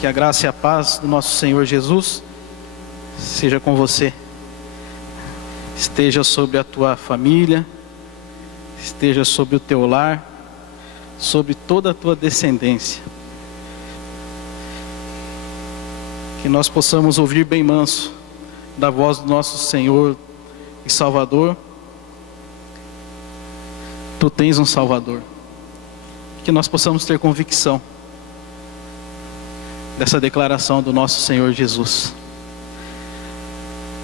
Que a graça e a paz do nosso Senhor Jesus seja com você. Esteja sobre a tua família, esteja sobre o teu lar, sobre toda a tua descendência. Que nós possamos ouvir bem manso da voz do nosso Senhor e Salvador. Tu tens um Salvador. Que nós possamos ter convicção dessa declaração do nosso Senhor Jesus.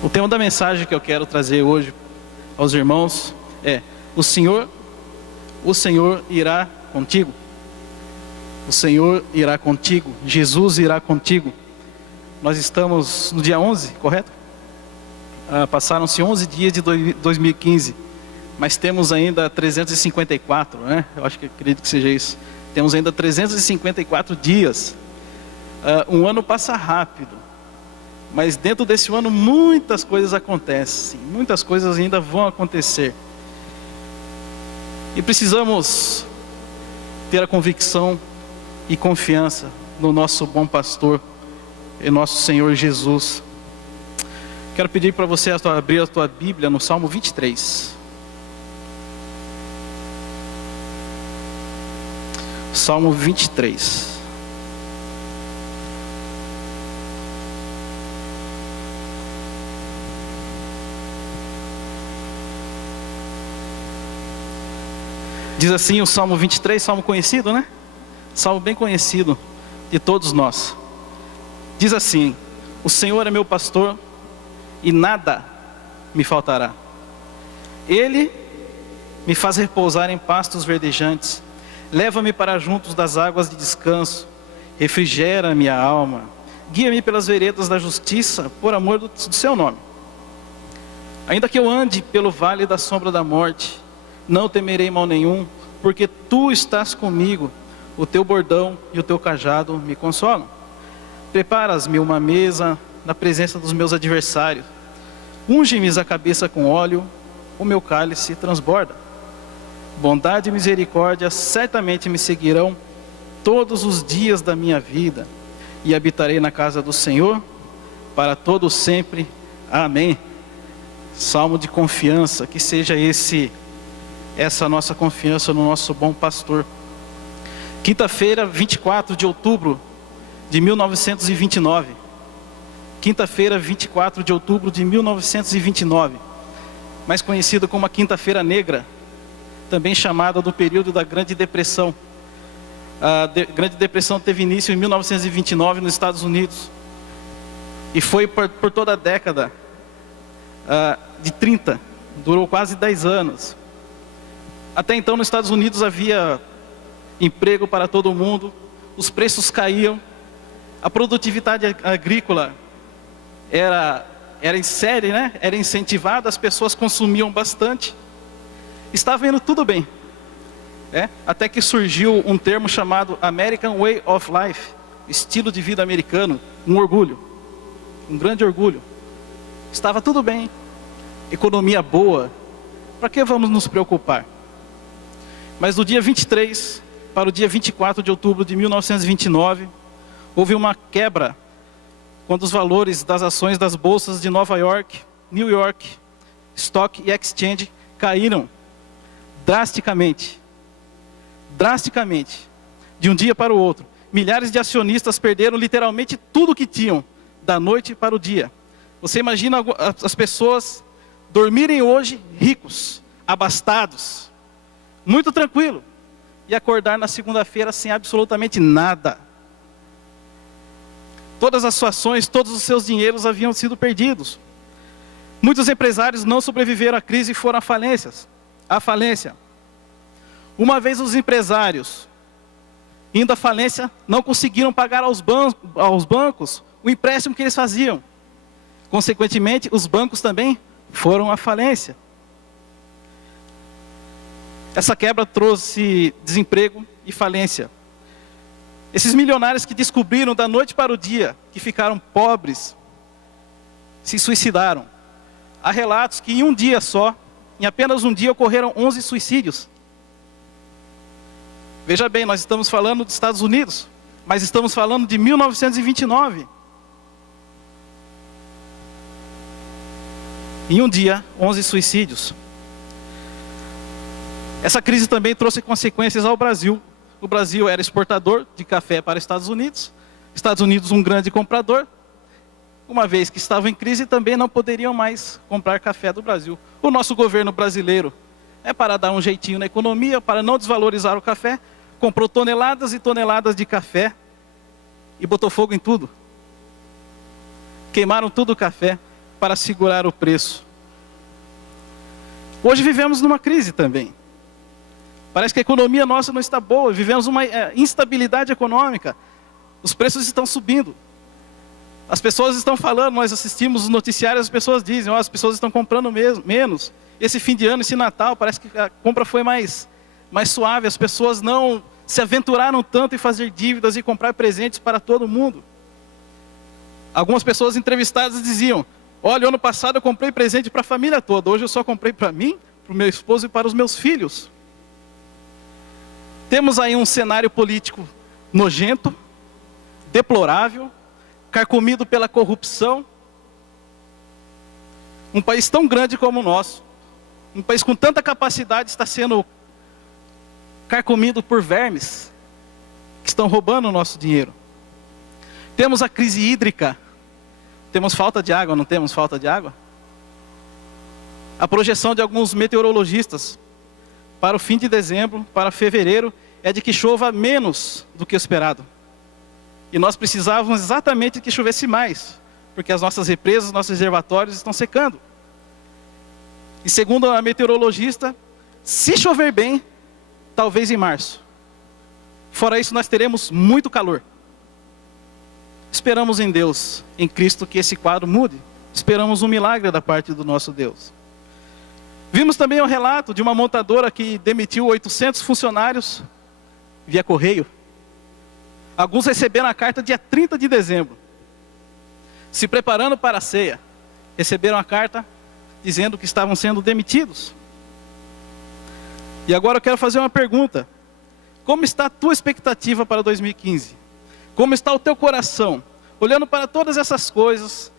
O tema da mensagem que eu quero trazer hoje aos irmãos é: o Senhor irá contigo. O Senhor irá contigo. Jesus irá contigo. Nós estamos no dia 11, correto? Passaram-se 11 dias de 2015, mas temos ainda 354, né? Eu acredito que seja isso. Temos ainda 354 dias. Um ano passa rápido, mas dentro desse ano muitas coisas acontecem, muitas coisas ainda vão acontecer. E precisamos ter a convicção e confiança no nosso bom pastor e nosso Senhor Jesus. Quero pedir para você abrir a tua Bíblia no Salmo 23. Salmo 23. Diz assim o Salmo 23, salmo conhecido, né? Salmo bem conhecido de todos nós. Diz assim: o Senhor é meu pastor e nada me faltará. Ele me faz repousar em pastos verdejantes, leva-me para juntos das águas de descanso, refrigera minha alma, guia-me pelas veredas da justiça, por amor do seu nome. Ainda que eu ande pelo vale da sombra da morte, não temerei mal nenhum, porque tu estás comigo, o teu bordão e o teu cajado me consolam. Preparas-me uma mesa na presença dos meus adversários, unge-me a cabeça com óleo, o meu cálice transborda. Bondade e misericórdia certamente me seguirão todos os dias da minha vida, e habitarei na casa do Senhor para todo sempre. Amém. Salmo de confiança, que seja essa nossa confiança no nosso bom pastor. Quinta-feira, 24 de outubro de 1929. Quinta-feira, 24 de outubro de 1929. Mais conhecida como a Quinta-feira Negra, também chamada do período da Grande Depressão. A Grande Depressão teve início em 1929 nos Estados Unidos. E foi por toda a década de 30. Durou quase 10 anos. Até então nos Estados Unidos havia emprego para todo mundo, os preços caíam, a produtividade agrícola era em série, né? Era incentivada, as pessoas consumiam bastante, estava indo tudo bem, até que surgiu um termo chamado American Way of Life, estilo de vida americano, um orgulho, um grande orgulho. Estava tudo bem, economia boa, para que vamos nos preocupar? Mas do dia 23 para o dia 24 de outubro de 1929, houve uma quebra, quando os valores das ações das bolsas de Nova York, New York, Stock Exchange caíram drasticamente. Drasticamente. De um dia para o outro. Milhares de acionistas perderam literalmente tudo que tinham, da noite para o dia. Você imagina as pessoas dormirem hoje ricos, abastados, muito tranquilo, e acordar na segunda-feira sem absolutamente nada. Todas as suas ações, todos os seus dinheiros haviam sido perdidos. Muitos empresários não sobreviveram à crise e foram à falência. Uma vez os empresários, indo à falência, não conseguiram pagar aos bancos o empréstimo que eles faziam. Consequentemente, os bancos também foram à falência. Essa quebra trouxe desemprego e falência. Esses milionários que descobriram da noite para o dia que ficaram pobres, se suicidaram. Há relatos que em um dia só, em apenas um dia, ocorreram 11 suicídios. Veja bem, nós estamos falando dos Estados Unidos. Mas estamos falando de 1929. Em um dia, 11 suicídios. Essa crise também trouxe consequências ao Brasil. O Brasil era exportador de café para os Estados Unidos. Estados Unidos, um grande comprador. Uma vez que estavam em crise, também não poderiam mais comprar café do Brasil. O nosso governo brasileiro, para dar um jeitinho na economia, para não desvalorizar o café, comprou toneladas e toneladas de café e botou fogo em tudo. Queimaram tudo o café para segurar o preço. Hoje vivemos numa crise também. Parece que a economia nossa não está boa, vivemos uma instabilidade econômica. Os preços estão subindo. As pessoas estão falando, nós assistimos os noticiários, as pessoas dizem, as pessoas estão comprando menos. Esse fim de ano, esse Natal, parece que a compra foi mais suave. As pessoas não se aventuraram tanto em fazer dívidas e comprar presentes para todo mundo. Algumas pessoas entrevistadas diziam, olha, ano passado eu comprei presente para a família toda, hoje eu só comprei para mim, para o meu esposo e para os meus filhos. Temos aí um cenário político nojento, deplorável, carcomido pela corrupção. Um país tão grande como o nosso, um país com tanta capacidade, está sendo carcomido por vermes que estão roubando o nosso dinheiro. Temos a crise hídrica. Temos falta de água, não temos falta de água? A projeção de alguns meteorologistas para o fim de dezembro, para fevereiro, é de que chova menos do que o esperado. E nós precisávamos exatamente que chovesse mais, porque as nossas represas, nossos reservatórios estão secando. E segundo a meteorologista, se chover bem, talvez em março. Fora isso, nós teremos muito calor. Esperamos em Deus, em Cristo, que esse quadro mude. Esperamos um milagre da parte do nosso Deus. Vimos também um relato de uma montadora que demitiu 800 funcionários via correio. Alguns receberam a carta dia 30 de dezembro. Se preparando para a ceia, receberam a carta dizendo que estavam sendo demitidos. E agora eu quero fazer uma pergunta. Como está a tua expectativa para 2015? Como está o teu coração? Olhando para todas essas coisas,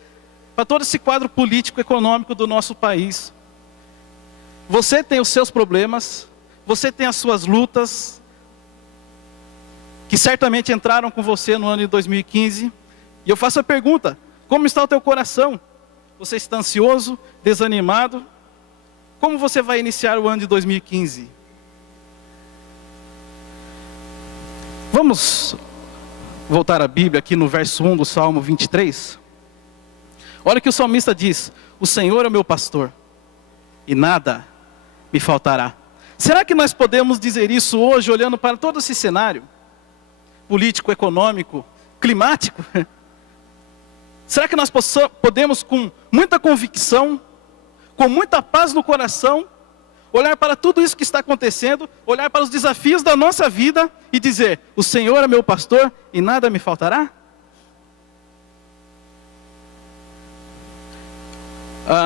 para todo esse quadro político, econômico do nosso país. Você tem os seus problemas, você tem as suas lutas, que certamente entraram com você no ano de 2015. E eu faço a pergunta, como está o teu coração? Você está ansioso, desanimado? Como você vai iniciar o ano de 2015? Vamos voltar à Bíblia aqui no verso 1 do Salmo 23. Olha o que o salmista diz, o Senhor é o meu pastor, e nada me faltará. Será que nós podemos dizer isso hoje, olhando para todo esse cenário político, econômico, climático? Será que nós podemos, com muita convicção, com muita paz no coração, olhar para tudo isso que está acontecendo, olhar para os desafios da nossa vida e dizer, o Senhor é meu pastor e nada me faltará?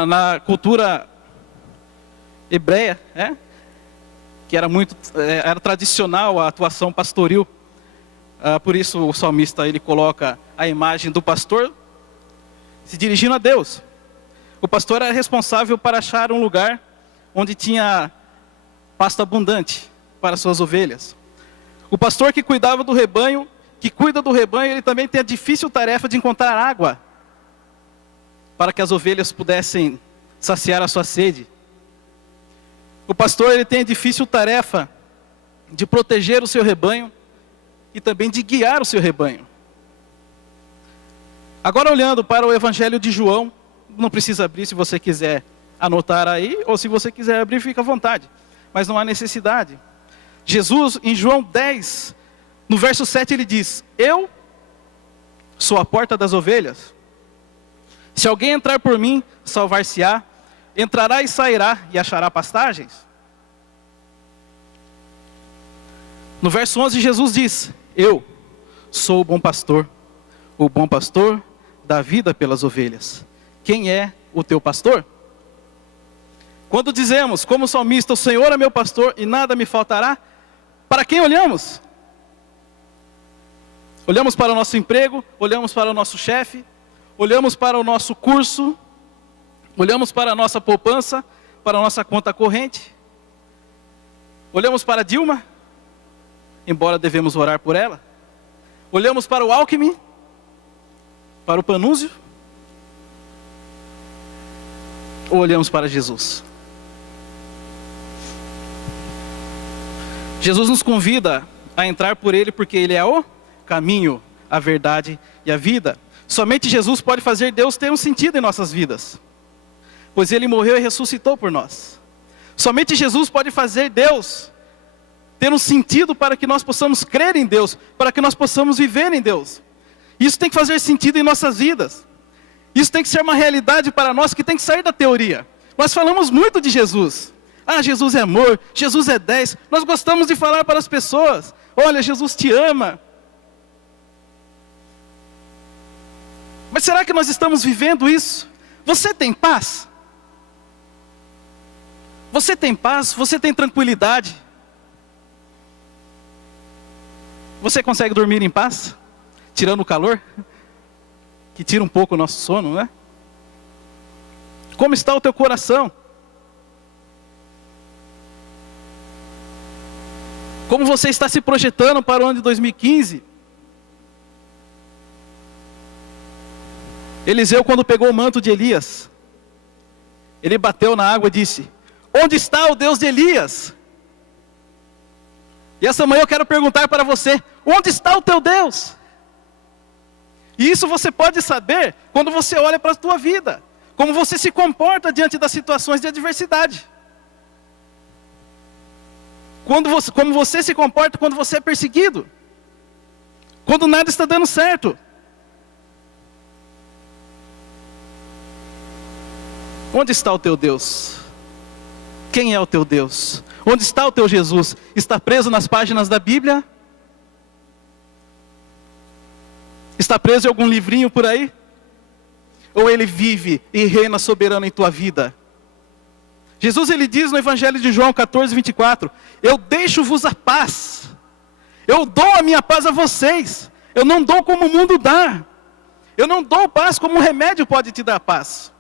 Na cultura hebreia, que era tradicional a atuação pastoril, por isso o salmista ele coloca a imagem do pastor se dirigindo a Deus. O pastor era responsável para achar um lugar onde tinha pasto abundante para suas ovelhas. O pastor que cuidava do rebanho, que cuida do rebanho, ele também tem a difícil tarefa de encontrar água para que as ovelhas pudessem saciar a sua sede. O pastor ele tem a difícil tarefa de proteger o seu rebanho e também de guiar o seu rebanho. Agora olhando para o Evangelho de João, não precisa abrir se você quiser anotar aí, ou se você quiser abrir, fica à vontade. Mas não há necessidade. Jesus, em João 10, no verso 7, ele diz, eu sou a porta das ovelhas. Se alguém entrar por mim, salvar-se-á, entrará e sairá e achará pastagens. No verso 11, Jesus diz, eu sou o bom pastor dá vida pelas ovelhas. Quem é o teu pastor? Quando dizemos, como salmista, o Senhor é meu pastor e nada me faltará, para quem olhamos? Olhamos para o nosso emprego, olhamos para o nosso chefe, olhamos para o nosso curso, olhamos para a nossa poupança, para a nossa conta corrente. Olhamos para Dilma, embora devemos orar por ela. Olhamos para o Alckmin, para o Panúzio, ou olhamos para Jesus? Jesus nos convida a entrar por Ele porque Ele é o caminho, a verdade e a vida. Somente Jesus pode fazer Deus ter um sentido em nossas vidas, pois Ele morreu e ressuscitou por nós. Somente Jesus pode fazer Deus ter um sentido para que nós possamos crer em Deus, para que nós possamos viver em Deus. Isso tem que fazer sentido em nossas vidas. Isso tem que ser uma realidade para nós que tem que sair da teoria. Nós falamos muito de Jesus. Ah, Jesus é amor, Jesus é 10. Nós gostamos de falar para as pessoas: olha, Jesus te ama. Mas será que nós estamos vivendo isso? Você tem paz? Você tem paz? Você tem tranquilidade? Você consegue dormir em paz? Tirando o calor, que tira um pouco o nosso sono, né? Como está o teu coração? Como você está se projetando para o ano de 2015? Eliseu, quando pegou o manto de Elias, ele bateu na água e disse: onde está o Deus de Elias? E essa manhã eu quero perguntar para você: onde está o teu Deus? E isso você pode saber quando você olha para a tua vida, como você se comporta diante das situações de adversidade. Como você se comporta quando você é perseguido, quando nada está dando certo. Onde está o teu Deus? Quem é o teu Deus? Onde está o teu Jesus? Está preso nas páginas da Bíblia? Está preso em algum livrinho por aí? Ou Ele vive e reina soberano em tua vida? Jesus, Ele diz no Evangelho de João 14, 24: eu deixo-vos a paz. Eu dou a minha paz a vocês. Eu não dou como o mundo dá. Eu não dou paz como um remédio pode te dar paz.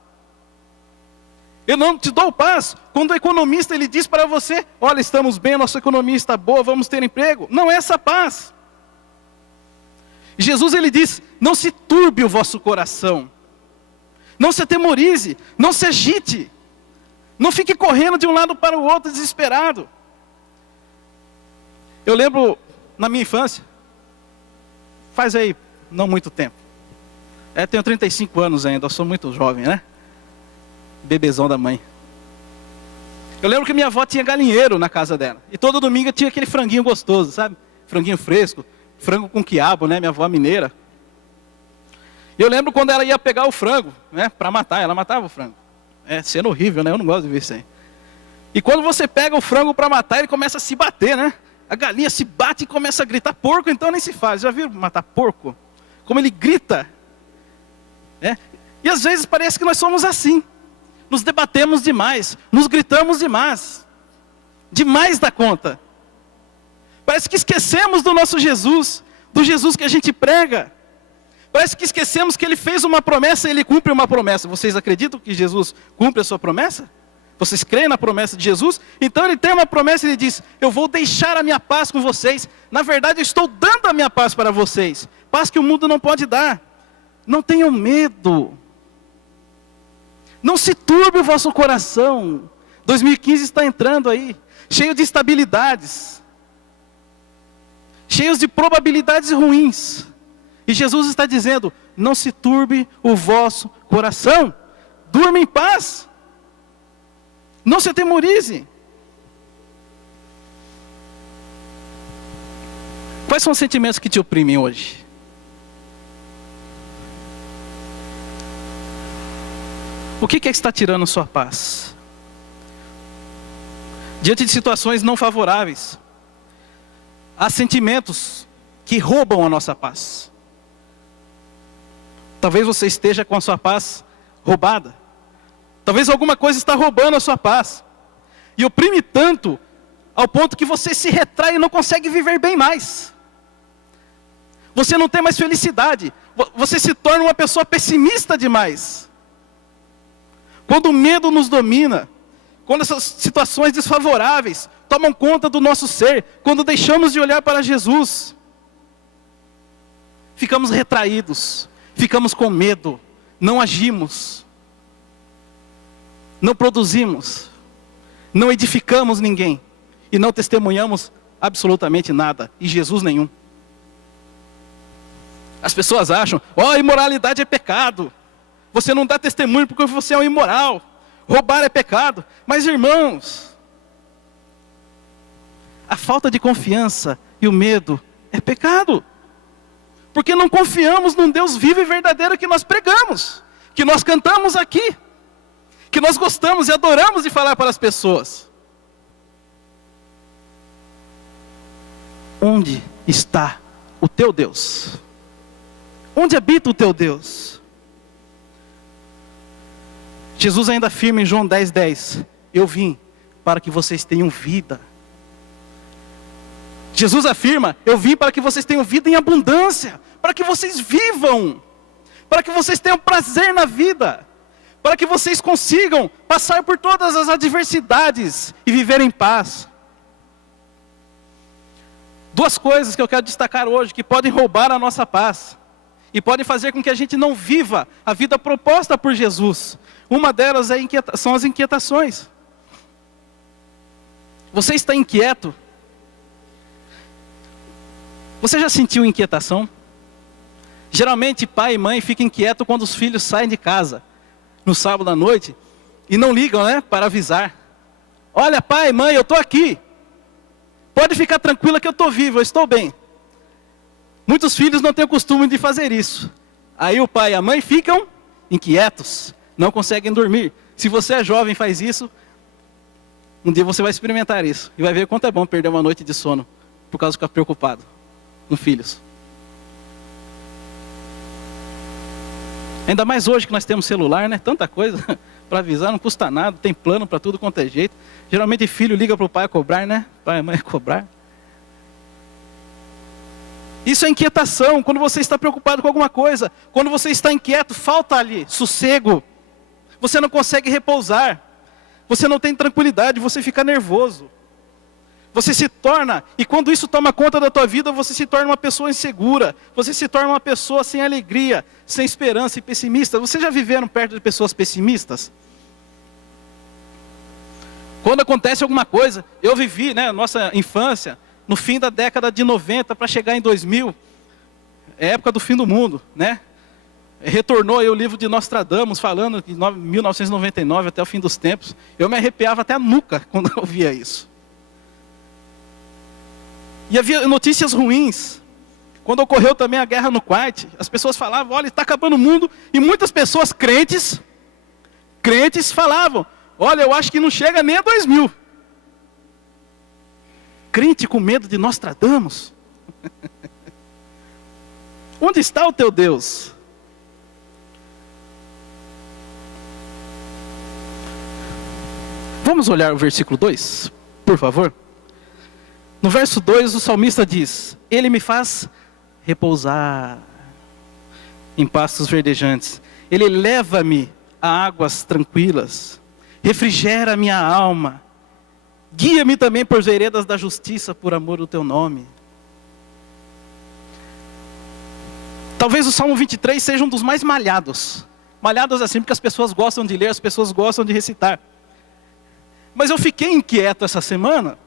Eu não te dou paz quando o economista ele diz para você: olha, estamos bem, a nossa economia está boa, vamos ter emprego. Não é essa paz. Jesus ele diz: não se turbe o vosso coração, não se atemorize, não se agite, não fique correndo de um lado para o outro desesperado. Eu lembro na minha infância, faz aí não muito tempo, tenho 35 anos ainda, eu sou muito jovem, né? Bebezão da mãe. Eu lembro que minha avó tinha galinheiro na casa dela, e todo domingo tinha aquele franguinho gostoso, sabe? Franguinho fresco, frango com quiabo, né? Minha avó mineira. E eu lembro quando ela ia pegar o frango, né? Para matar, ela matava o frango. Sendo horrível, né? Eu não gosto de ver isso aí. E quando você pega o frango para matar, ele começa a se bater, né? A galinha se bate e começa a gritar. Porco então nem se faz. Já viram matar porco? Como ele grita. E às vezes parece que nós somos assim. Nos debatemos demais, nos gritamos demais. Demais da conta. Parece que esquecemos do nosso Jesus, do Jesus que a gente prega. Parece que esquecemos que Ele fez uma promessa e Ele cumpre uma promessa. Vocês acreditam que Jesus cumpre a sua promessa? Vocês creem na promessa de Jesus? Então Ele tem uma promessa e Ele diz: eu vou deixar a minha paz com vocês. Na verdade eu estou dando a minha paz para vocês. Paz que o mundo não pode dar. Não tenham medo. Não se turbe o vosso coração. 2015 está entrando aí, cheio de instabilidades, cheios de probabilidades ruins. E Jesus está dizendo: não se turbe o vosso coração. Durma em paz. Não se atemorize. Quais são os sentimentos que te oprimem hoje? O que é que está tirando a sua paz? Diante de situações não favoráveis, há sentimentos que roubam a nossa paz. Talvez você esteja com a sua paz roubada. Talvez alguma coisa está roubando a sua paz. E oprime tanto, ao ponto que você se retrai e não consegue viver bem mais. Você não tem mais felicidade. Você se torna uma pessoa pessimista demais. Quando o medo nos domina, quando essas situações desfavoráveis tomam conta do nosso ser, quando deixamos de olhar para Jesus, ficamos retraídos, ficamos com medo, não agimos, não produzimos, não edificamos ninguém e não testemunhamos absolutamente nada, e Jesus nenhum. As pessoas acham, imoralidade é pecado. Você não dá testemunho porque você é um imoral. Roubar é pecado. Mas irmãos, a falta de confiança e o medo é pecado. Porque não confiamos num Deus vivo e verdadeiro que nós pregamos, que nós cantamos aqui, que nós gostamos e adoramos de falar para as pessoas. Onde está o teu Deus? Onde habita o teu Deus? Jesus ainda afirma em João 10:10, eu vim para que vocês tenham vida. Jesus afirma, eu vim para que vocês tenham vida em abundância, para que vocês vivam, para que vocês tenham prazer na vida, para que vocês consigam passar por todas as adversidades e viver em paz. Duas coisas que eu quero destacar hoje, que podem roubar a nossa paz, e podem fazer com que a gente não viva a vida proposta por Jesus. Uma delas são as inquietações. Você está inquieto? Você já sentiu inquietação? Geralmente pai e mãe ficam inquietos quando os filhos saem de casa, no sábado à noite, e não ligam, para avisar. Olha pai, mãe, eu estou aqui. Pode ficar tranquila que eu estou vivo, eu estou bem. Muitos filhos não têm o costume de fazer isso. Aí o pai e a mãe ficam inquietos, não conseguem dormir. Se você é jovem e faz isso, um dia você vai experimentar isso. E vai ver quanto é bom perder uma noite de sono, por causa de ficar preocupado com filhos. Ainda mais hoje que nós temos celular, tanta coisa para avisar, não custa nada, tem plano para tudo quanto é jeito. Geralmente filho liga para o pai a cobrar, pai e mãe a cobrar. Isso é inquietação, quando você está preocupado com alguma coisa, quando você está inquieto, falta ali sossego, você não consegue repousar, você não tem tranquilidade, você fica nervoso, você se torna, e quando isso toma conta da tua vida, você se torna uma pessoa insegura, você se torna uma pessoa sem alegria, sem esperança e pessimista. Vocês já viveram perto de pessoas pessimistas? Quando acontece alguma coisa, eu vivi, nossa infância, no fim da década de 90 para chegar em 2000, é época do fim do mundo, Retornou aí o livro de Nostradamus falando de 1999 até o fim dos tempos. Eu me arrepiava até a nuca quando eu via isso. E havia notícias ruins. Quando ocorreu também a guerra no Kuwait, as pessoas falavam, olha, está acabando o mundo. E muitas pessoas crentes falavam, olha, eu acho que não chega nem a 2000. Crente com medo de Nostradamus. Onde está o teu Deus? Vamos olhar o versículo 2, por favor. No verso 2 o salmista diz, ele me faz repousar em pastos verdejantes. Ele leva-me a águas tranquilas, refrigera minha alma. Guia-me também por veredas da justiça, por amor do teu nome. Talvez o Salmo 23 seja um dos mais malhados. Malhados assim, porque as pessoas gostam de ler, as pessoas gostam de recitar. Mas eu fiquei inquieto essa semana,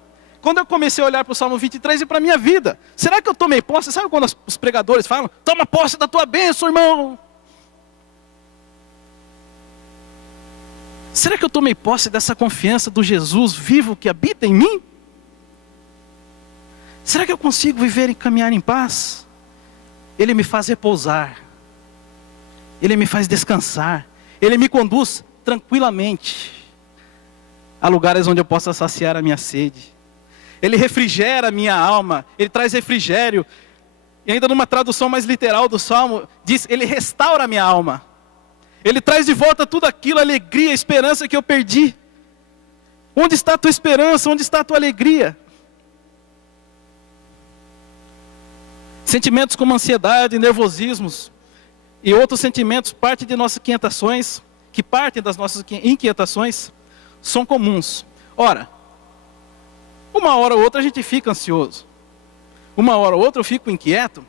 quando eu comecei a olhar para o Salmo 23 e para a minha vida. Será que eu tomei posse? Sabe quando os pregadores falam, toma posse da tua bênção, irmão? Será que eu tomei posse dessa confiança do Jesus vivo que habita em mim? Será que eu consigo viver e caminhar em paz? Ele me faz repousar. Ele me faz descansar. Ele me conduz tranquilamente a lugares onde eu possa saciar a minha sede. Ele refrigera a minha alma. Ele traz refrigério. E ainda numa tradução mais literal do Salmo, diz, ele restaura a minha alma. Ele traz de volta tudo aquilo, a alegria, a esperança que eu perdi. Onde está a tua esperança? Onde está a tua alegria? Sentimentos como ansiedade, nervosismos e outros sentimentos partem de nossas inquietações, que partem das nossas inquietações, são comuns. Ora, uma hora ou outra a gente fica ansioso. Uma hora ou outra eu fico inquieto.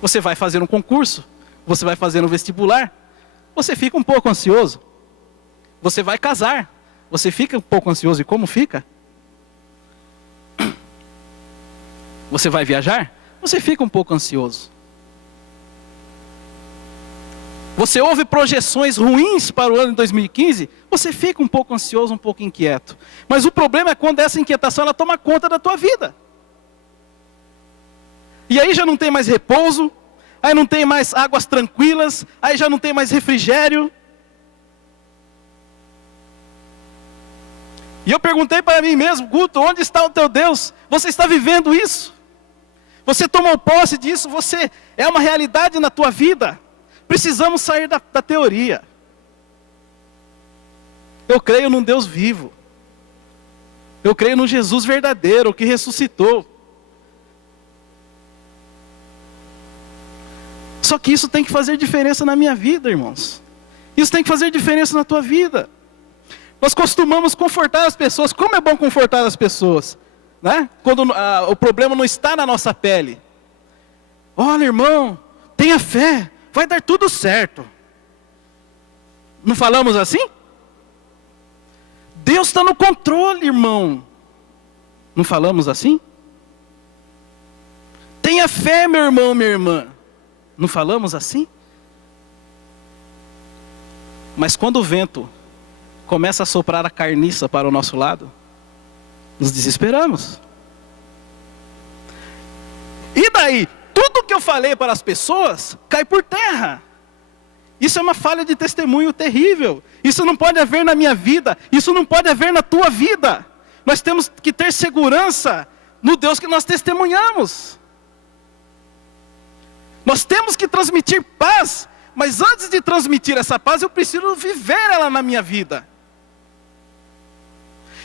Você vai fazer um concurso, você vai fazer um vestibular, você fica um pouco ansioso. Você vai casar, você fica um pouco ansioso. E como fica? Você vai viajar, você fica um pouco ansioso. Você ouve projeções ruins para o ano de 2015, você fica um pouco ansioso, um pouco inquieto. Mas o problema é quando essa inquietação ela toma conta da tua vida. E aí já não tem mais repouso, aí não tem mais águas tranquilas, aí já não tem mais refrigério. E eu perguntei para mim mesmo, Guto, onde está o teu Deus? Você está vivendo isso? Você tomou posse disso? Você é uma realidade na tua vida? Precisamos sair da teoria. Eu creio num Deus vivo. Eu creio num Jesus verdadeiro, que ressuscitou. Só que isso tem que fazer diferença na minha vida, irmãos. Isso tem que fazer diferença na tua vida. Nós costumamos confortar as pessoas. Como é bom confortar as pessoas, né? Quando o problema não está na nossa pele. Olha, irmão, tenha fé, vai dar tudo certo. Não falamos assim? Deus está no controle, irmão. Não falamos assim? Tenha fé, meu irmão, minha irmã. Não falamos assim? Mas quando o vento começa a soprar a carniça para o nosso lado, nos desesperamos. E daí? Tudo que eu falei para as pessoas cai por terra. Isso é uma falha de testemunho terrível. Isso não pode haver na minha vida. Isso não pode haver na tua vida. Nós temos que ter segurança no Deus que nós testemunhamos. Nós temos que transmitir paz. Mas antes de transmitir essa paz, eu preciso viver ela na minha vida.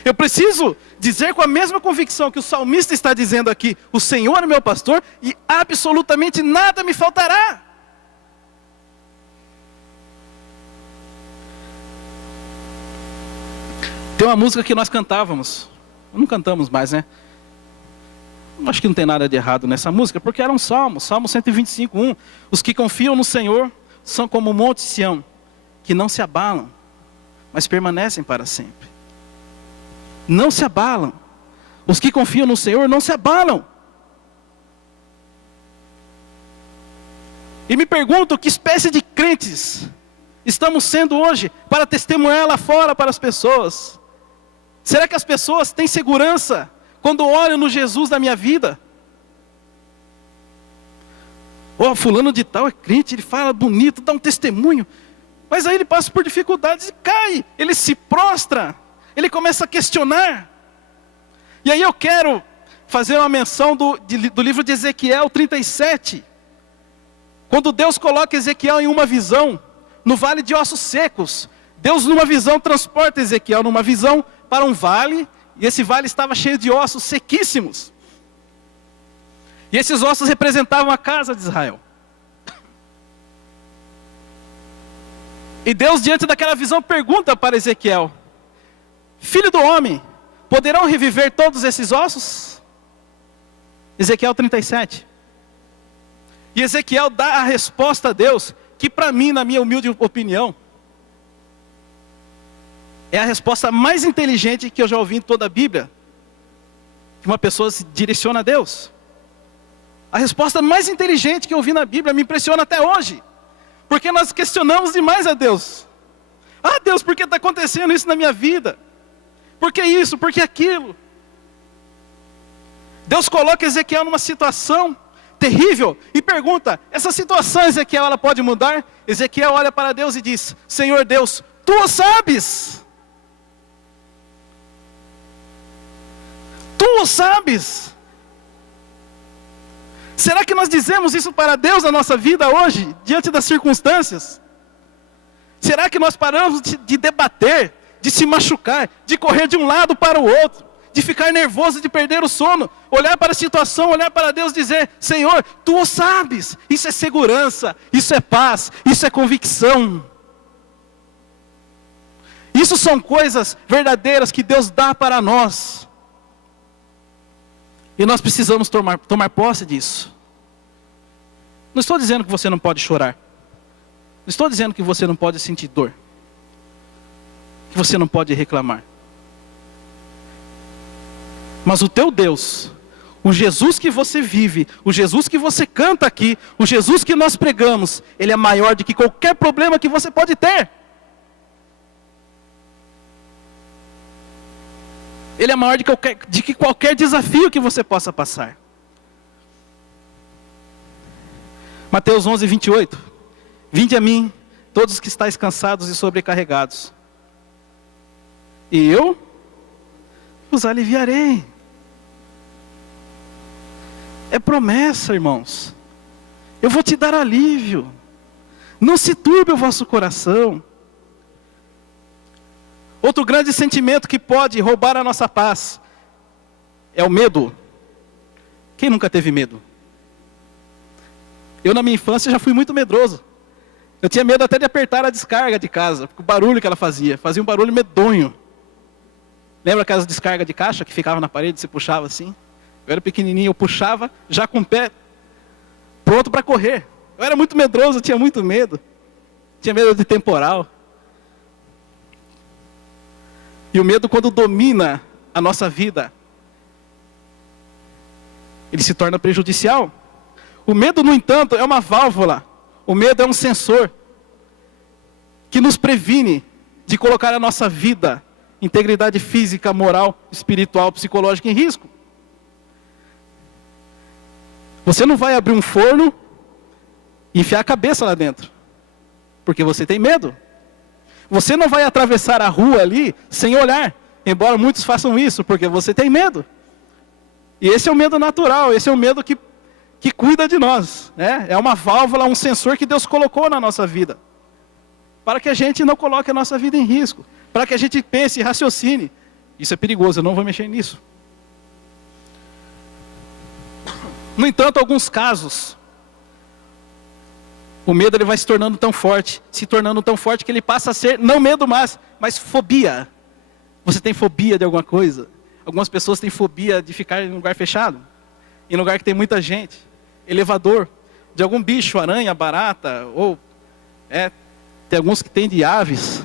Eu preciso dizer com a mesma convicção que o salmista está dizendo aqui: o Senhor é meu pastor e absolutamente nada me faltará. Tem uma música que nós cantávamos, não cantamos mais, né? Acho que não tem nada de errado nessa música, porque era um salmo, Salmo 125:1. Os que confiam no Senhor são como o monte Sião, que não se abalam, mas permanecem para sempre. Não se abalam. Os que confiam no Senhor não se abalam. E me pergunto, que espécie de crentes estamos sendo hoje para testemunhar lá fora para as pessoas? Será que as pessoas têm segurança quando olham no Jesus da minha vida? Oh, fulano de tal é crente, ele fala bonito, dá um testemunho. Mas aí ele passa por dificuldades e cai. Ele se prostra. Ele começa a questionar. E aí eu quero fazer uma menção do livro de Ezequiel 37. Quando Deus coloca Ezequiel em uma visão, no vale de ossos secos. Deus numa visão transporta Ezequiel numa visão para um vale. E esse vale estava cheio de ossos sequíssimos. E esses ossos representavam a casa de Israel. E Deus, diante daquela visão, pergunta para Ezequiel: filho do homem, poderão reviver todos esses ossos? Ezequiel 37. E Ezequiel dá a resposta a Deus, que para mim, na minha humilde opinião, é a resposta mais inteligente que eu já ouvi em toda a Bíblia. Que uma pessoa se direciona a Deus. A resposta mais inteligente que eu ouvi na Bíblia me impressiona até hoje. Porque nós questionamos demais a Deus. Ah, Deus, por que está acontecendo isso na minha vida? Por que isso? Por que aquilo? Deus coloca Ezequiel numa situação terrível e pergunta: essa situação, Ezequiel, ela pode mudar? Ezequiel olha para Deus e diz: Senhor Deus, Tu o sabes. Tu o sabes. Será que nós dizemos isso para Deus na nossa vida hoje, diante das circunstâncias? Será que nós paramos de debater, de se machucar, de correr de um lado para o outro, de ficar nervoso, de perder o sono. Olhar para a situação, olhar para Deus e dizer: Senhor, Tu o sabes. Isso é segurança, isso é paz, isso é convicção. Isso são coisas verdadeiras que Deus dá para nós. E nós precisamos tomar posse disso. Não estou dizendo que você não pode chorar. Não estou dizendo que você não pode sentir dor. Que você não pode reclamar. Mas o teu Deus, o Jesus que você vive, o Jesus que você canta aqui, o Jesus que nós pregamos, Ele é maior do que qualquer problema que você pode ter. Ele é maior de que qualquer desafio que você possa passar. Mateus 11, 28. Vinde a mim, todos os que estáis cansados e sobrecarregados, e eu os aliviarei. É promessa, irmãos. Eu vou te dar alívio. Não se turbe o vosso coração. Outro grande sentimento que pode roubar a nossa paz é o medo. Quem nunca teve medo? Eu na minha infância já fui muito medroso. Eu tinha medo até de apertar a descarga de casa, porque o barulho que ela fazia um barulho medonho. Lembra aquelas descargas de caixa que ficavam na parede, você puxava assim? Eu era pequenininho, eu puxava já com o pé pronto para correr. Eu era muito medroso, eu tinha muito medo. Tinha medo de temporal. E o medo, quando domina a nossa vida, ele se torna prejudicial. O medo, no entanto, é uma válvula. O medo é um sensor que nos previne de colocar a nossa vida, integridade física, moral, espiritual, psicológica em risco. Você não vai abrir um forno e enfiar a cabeça lá dentro, porque você tem medo. Você não vai atravessar a rua ali sem olhar, embora muitos façam isso, porque você tem medo. E esse é o medo natural, esse é o medo que cuida de nós, né? É uma válvula, um sensor que Deus colocou na nossa vida, para que a gente não coloque a nossa vida em risco, para que a gente pense e raciocine. Isso é perigoso, eu não vou mexer nisso. No entanto, alguns casos, o medo ele vai se tornando tão forte que ele passa a ser, não medo mais, mas fobia. Você tem fobia de alguma coisa? Algumas pessoas têm fobia de ficar em lugar fechado, em lugar que tem muita gente, elevador, de algum bicho, aranha, barata, ou tem alguns que têm de aves.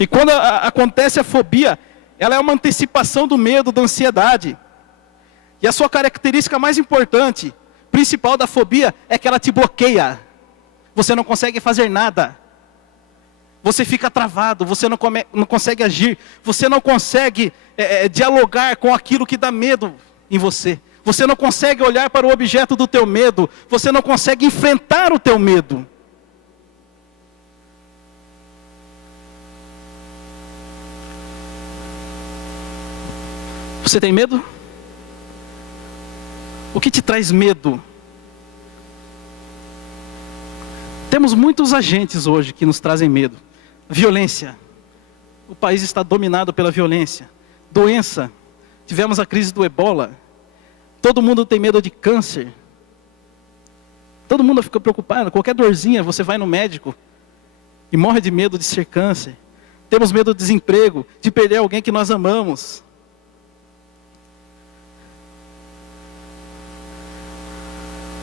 E quando acontece a fobia, ela é uma antecipação do medo, da ansiedade. E a sua característica mais importante, principal da fobia, é que ela te bloqueia. Você não consegue fazer nada. Você fica travado, você não consegue agir. Você não consegue dialogar com aquilo que dá medo em você. Você não consegue olhar para o objeto do teu medo. Você não consegue enfrentar o teu medo. Você tem medo? O que te traz medo? Temos muitos agentes hoje que nos trazem medo. Violência. O país está dominado pela violência. Doença. Tivemos a crise do Ebola. Todo mundo tem medo de câncer. Todo mundo fica preocupado. Qualquer dorzinha, você vai no médico e morre de medo de ser câncer. Temos medo do desemprego, de perder alguém que nós amamos.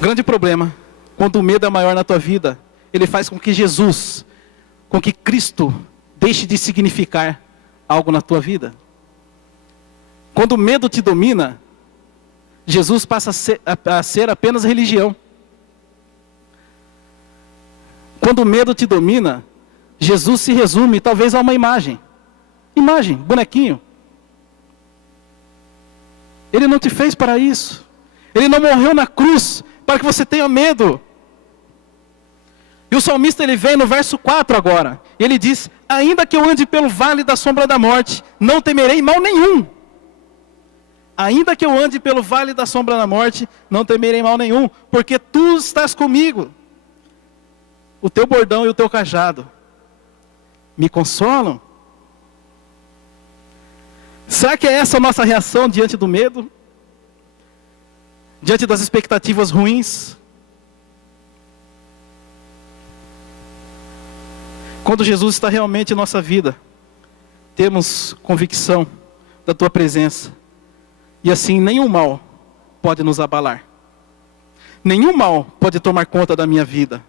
Grande problema, quando o medo é maior na tua vida, ele faz com que Jesus, com que Cristo deixe de significar algo na tua vida. Quando o medo te domina, Jesus passa a ser apenas religião. Quando o medo te domina, Jesus se resume talvez a uma imagem. Imagem, bonequinho. Ele não te fez para isso. Ele não morreu na cruz para que você tenha medo. E o salmista ele vem no verso 4 agora. Ele diz: ainda que eu ande pelo vale da sombra da morte, não temerei mal nenhum. Ainda que eu ande pelo vale da sombra da morte, não temerei mal nenhum, porque tu estás comigo. O teu bordão e o teu cajado me consolam. Será que é essa a nossa reação diante do medo? Diante das expectativas ruins? Quando Jesus está realmente em nossa vida, temos convicção da tua presença. E assim nenhum mal pode nos abalar. Nenhum mal pode tomar conta da minha vida,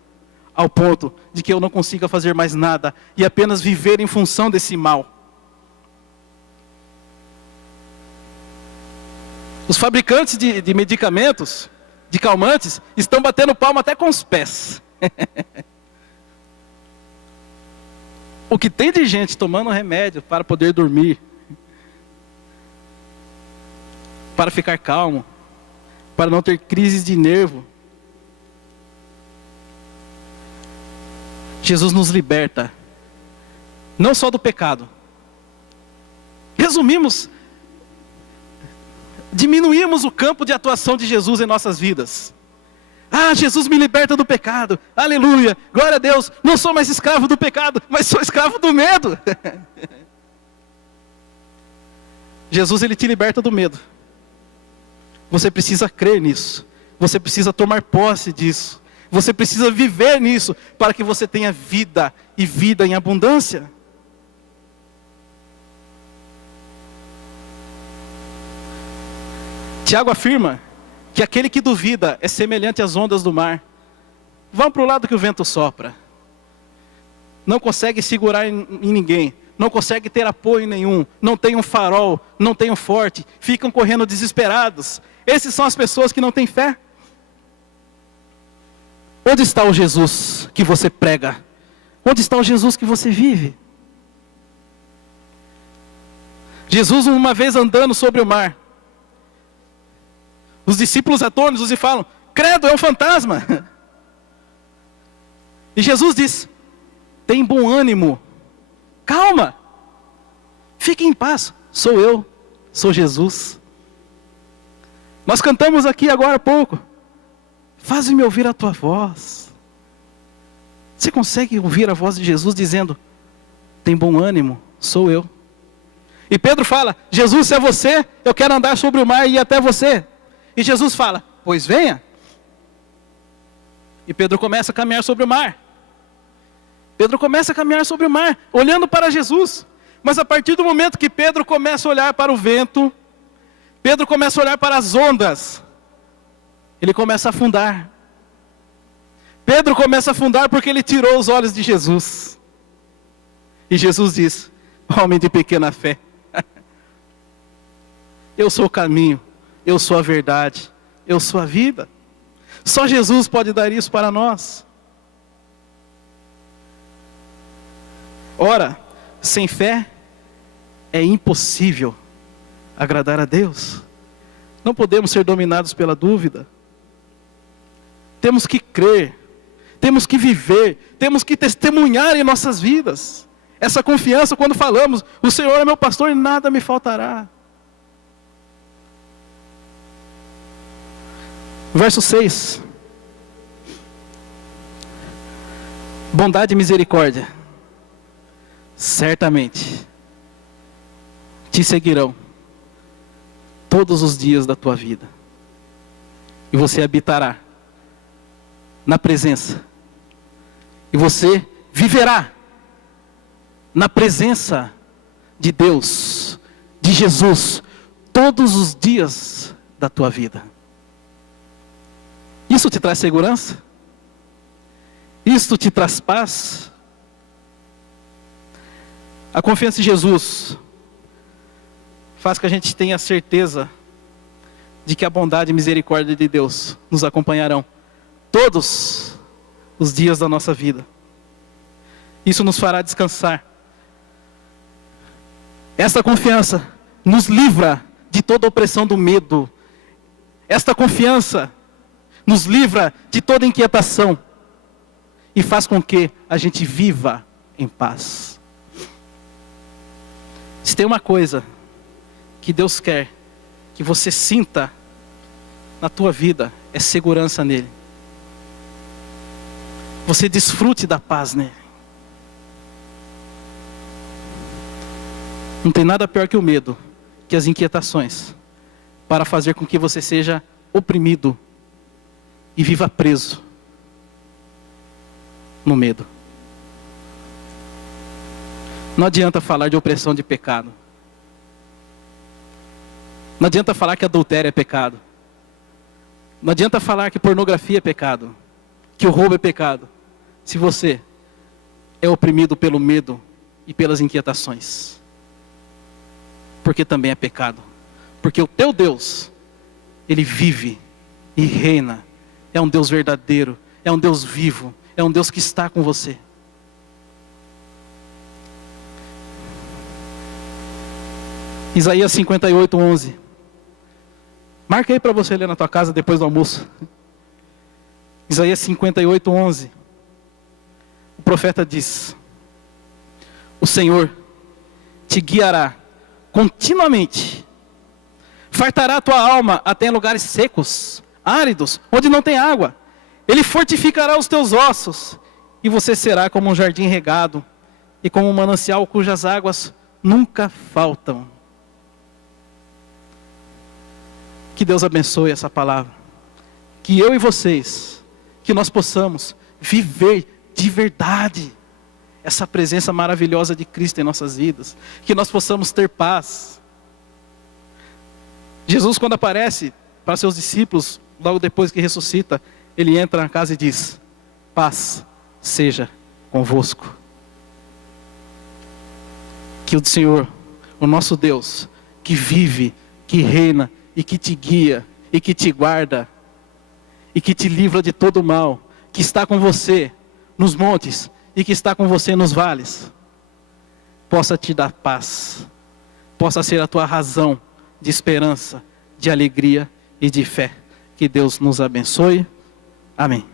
ao ponto de que eu não consiga fazer mais nada e apenas viver em função desse mal. Os fabricantes de medicamentos, de calmantes, estão batendo palma até com os pés. O que tem de gente tomando remédio para poder dormir, para ficar calmo, para não ter crises de nervo. Jesus nos liberta, não só do pecado. Diminuímos o campo de atuação de Jesus em nossas vidas. Ah, Jesus me liberta do pecado, aleluia, glória a Deus, não sou mais escravo do pecado, mas sou escravo do medo. Jesus, ele te liberta do medo. Você precisa crer nisso, você precisa tomar posse disso, você precisa viver nisso, para que você tenha vida, e vida em abundância. Tiago afirma que aquele que duvida é semelhante às ondas do mar. Vão para o lado que o vento sopra. Não consegue segurar em ninguém. Não consegue ter apoio nenhum. Não tem um farol. Não tem um forte. Ficam correndo desesperados. Essas são as pessoas que não têm fé. Onde está o Jesus que você prega? Onde está o Jesus que você vive? Jesus, uma vez andando sobre o mar, os discípulos atônitos e falam: credo, é um fantasma. E Jesus diz: tem bom ânimo, calma, fique em paz, sou eu, sou Jesus. Nós cantamos aqui agora há pouco: faz-me ouvir a tua voz. Você consegue ouvir a voz de Jesus dizendo: tem bom ânimo, sou eu. E Pedro fala: Jesus, se é você, eu quero andar sobre o mar e ir até você. E Jesus fala: pois venha. E Pedro começa a caminhar sobre o mar. Pedro começa a caminhar sobre o mar, olhando para Jesus. Mas a partir do momento que Pedro começa a olhar para o vento, Pedro começa a olhar para as ondas, ele começa a afundar. Pedro começa a afundar porque ele tirou os olhos de Jesus. E Jesus diz: homem de pequena fé, eu sou o caminho, eu sou a verdade, eu sou a vida. Só Jesus pode dar isso para nós. Ora, sem fé é impossível agradar a Deus. Não podemos ser dominados pela dúvida. Temos que crer, temos que viver, temos que testemunhar em nossas vidas essa confiança quando falamos: o Senhor é meu pastor e nada me faltará. Verso 6. Bondade e misericórdia certamente te seguirão todos os dias da tua vida. E você habitará na presença. E você viverá na presença de Deus, de Jesus, todos os dias da tua vida. Isso te traz segurança? Isso te traz paz? A confiança em Jesus faz que a gente tenha certeza de que a bondade e misericórdia de Deus nos acompanharão todos os dias da nossa vida. Isso nos fará descansar. Esta confiança nos livra de toda a opressão do medo. Esta confiança nos livra de toda inquietação e faz com que a gente viva em paz. Se tem uma coisa que Deus quer que você sinta na tua vida, é segurança nele. Você desfrute da paz nele. Não tem nada pior que o medo que as inquietações, para fazer com que você seja oprimido e viva preso no medo. Não adianta falar de opressão de pecado. Não adianta falar que adultério é pecado. Não adianta falar que pornografia é pecado, que o roubo é pecado, se você é oprimido pelo medo e pelas inquietações. Porque também é pecado. Porque o teu Deus, Ele vive e reina. É um Deus verdadeiro, é um Deus vivo, é um Deus que está com você. Isaías 58:11. Marca aí para você ler na tua casa depois do almoço. Isaías 58:11. O profeta diz: o Senhor te guiará continuamente, fartará a tua alma até em lugares secos, áridos, onde não tem água. Ele fortificará os teus ossos, e você será como um jardim regado, e como um manancial cujas águas nunca faltam. Que Deus abençoe essa palavra. Que eu e vocês, que nós possamos viver de verdade essa presença maravilhosa de Cristo em nossas vidas. Que nós possamos ter paz. Jesus, quando aparece para seus discípulos, logo depois que ressuscita, Ele entra na casa e diz: paz seja convosco. Que o Senhor, o nosso Deus, que vive, que reina e que te guia e que te guarda e que te livra de todo mal, que está com você nos montes e que está com você nos vales, possa te dar paz, possa ser a tua razão de esperança, de alegria e de fé. Que Deus nos abençoe. Amém.